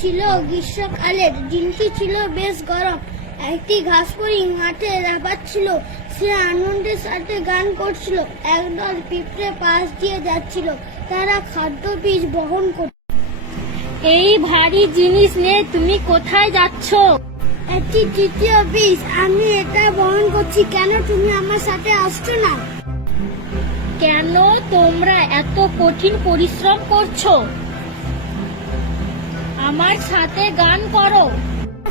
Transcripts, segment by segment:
ছিল গ্রীষ্মকালের। দিনটি ছিল বেশ গরম। একটি ঘাসফড়িং মাঠে লাফাচ্ছিল। সে আনন্দের সাথে গান করছিল। একদল পিঁপড়ে পাশ দিয়ে যাচ্ছিল। তারা খাদ্য বীজ বহন করছিল। এই ভারী জিনিস নিয়ে তুমি কোথায় যাচ্ছ? একটি তৃতীয় বীজ। আমি এটা বহন করছি। কেন তুমি আমার সাথে আসছো না? কেন তোমরা এত কঠিন পরিশ্রম করছো? আমার সাথে গান করো।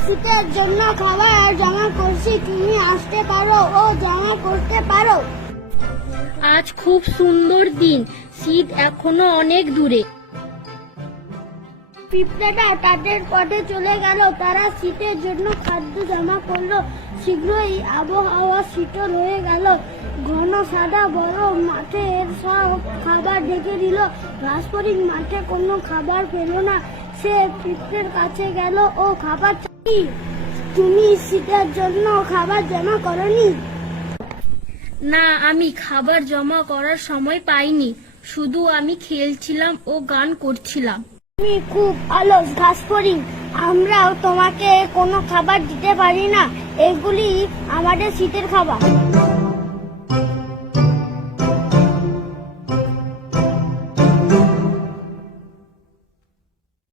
শীতের জন্য খাবার জমা করছি। তুমি আসতে পারো ও জমা করতে পারো। আজ খুব সুন্দর দিন, শীত এখনো অনেক দূরে। পিঁপড়েটা তাদের পথে চলে গেল। তারা শীতের জন্য খাদ্য জমা করলো। শীঘ্রই আবহাওয়া শীতল হয়ে গেল। ঘন সাদা বড় মাঠের সব খাবার ঢেকে দিল। ঘাসফড়িং মাঠে কোনো খাবার পেল না। সে পিঁপড়ের কাছে গেল ও খাবার চাই। তুমি শীতের জন্য খাবার জমা করনি? না, আমি খাবার জমা করার সময় পাইনি। শুধু আমি খেলছিলাম ও গান করছিলাম। তুমি খুব অলস ঘাসফড়িং। আমরাও তোমাকে কোনো খাবার দিতে পারি না। এগুলি আমাদের শীতের খাবার।